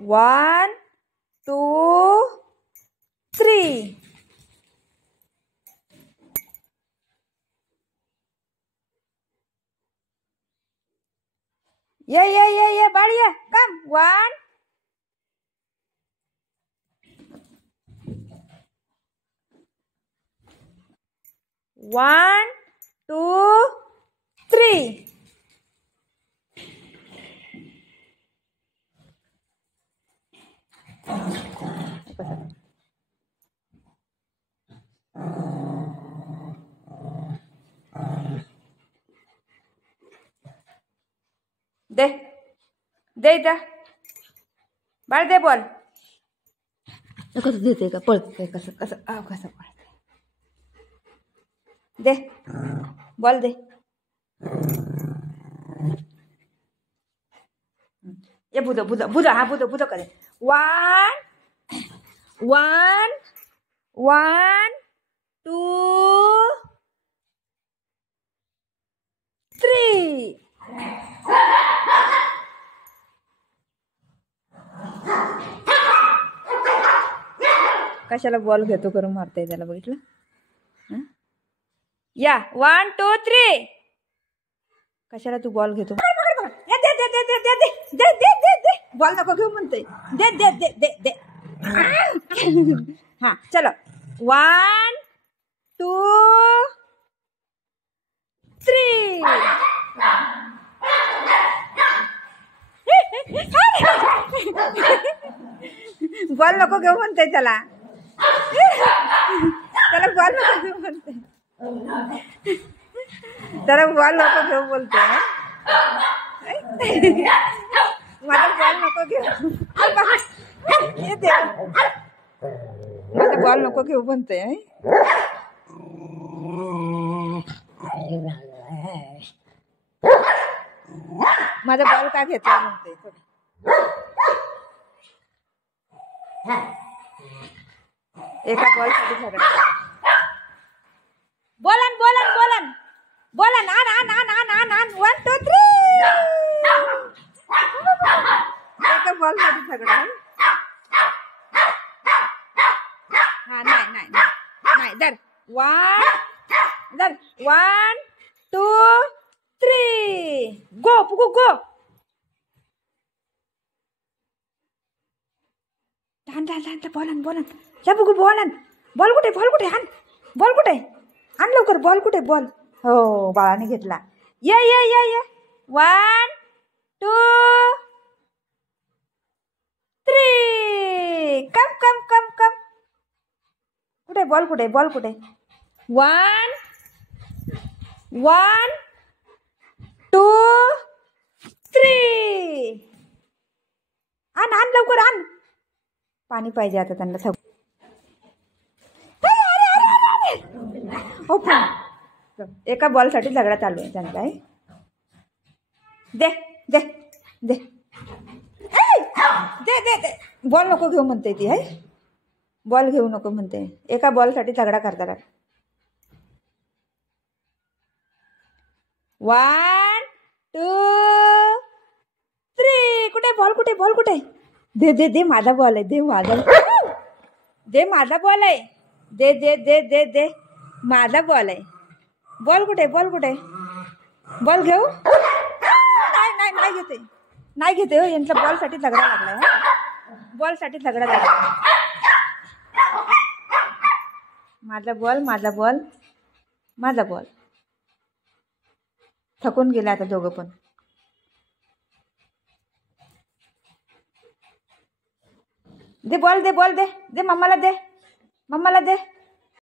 1 2 3. Yeah, बाळ ये. Come. 1 1 2 3. दे दे इथं बाळ दे ball. कसं देते का पळते कसं कसं कसं पळते. दे बॉल दे. ये बुध बुध बुध हा बुध बुध करे. 1 1 1 2 3. कशाला बॉल घेतो करून मारताय त्याला बघितलं. या 1 2 3. कशाला तू बॉल घेतो. दे दे दे दे दे दे दे दे दे दे. बॉल नको घेऊ म्हणते. दे दे दे दे दे. हा चलो 1 2 3. बॉल नको घेऊ म्हणते त्याला. त्याला बॉल नको घेऊ म्हणते. त्याला बॉल नको घेऊ बोलते. माझा बॉल नको घेऊ. माझा बॉल नको घेऊ म्हणते. माझा बॉल का घेतला म्हणते. एका बॉल साठी झगडा. बोलन बोलन बोलन बोलन. आण आण आण आण आण आण. 1 2 3. एका बॉल साठी झगडा. हा नाही नाही नाही. दर 1 2 3. गो पुगू गो. बॉलन बॉलन. या बघू बॉलन. बॉल कुठे बॉल कुठे. आण बॉल कुठे. आण लवकर बॉल कुठे. बॉल हो बाळाने घेतला. ये ये ये ये. 1 2 3. कम कम कम कम. कुठे बॉल कुठे बॉल कुठे. 1 1 2 3. आण आण लवकर आण. पाणी पाहिजे आता त्यांना. एका बॉल साठी झगडा चालू आहे त्यांचा. दे दे दे दे दे दे. बॉल नको घेऊ म्हणते ती. आहे बॉल घेऊ नको म्हणते. एका बॉल साठी झगडा करतात. 1 2 3. कुठे बॉल कुठे बॉल कुठे. दे दे दे. माझा बॉल आहे. दे माझा. दे माझा बॉल आहे. दे दे दे दे दे. माझा बॉल आहे. बॉल कुठे बॉल कुठे. बॉल घेऊ. नाही नाही नाही घेते नाही घेते. हो यांचा बॉल साठी झगडा लागलाय. बॉल साठी झगडा लागला. माझा बॉल माझा बॉल माझा बॉल. थकून गेला आता दोघं पण. दे बॉल दे बॉल दे दे. मम्माला दे मम्माला दे.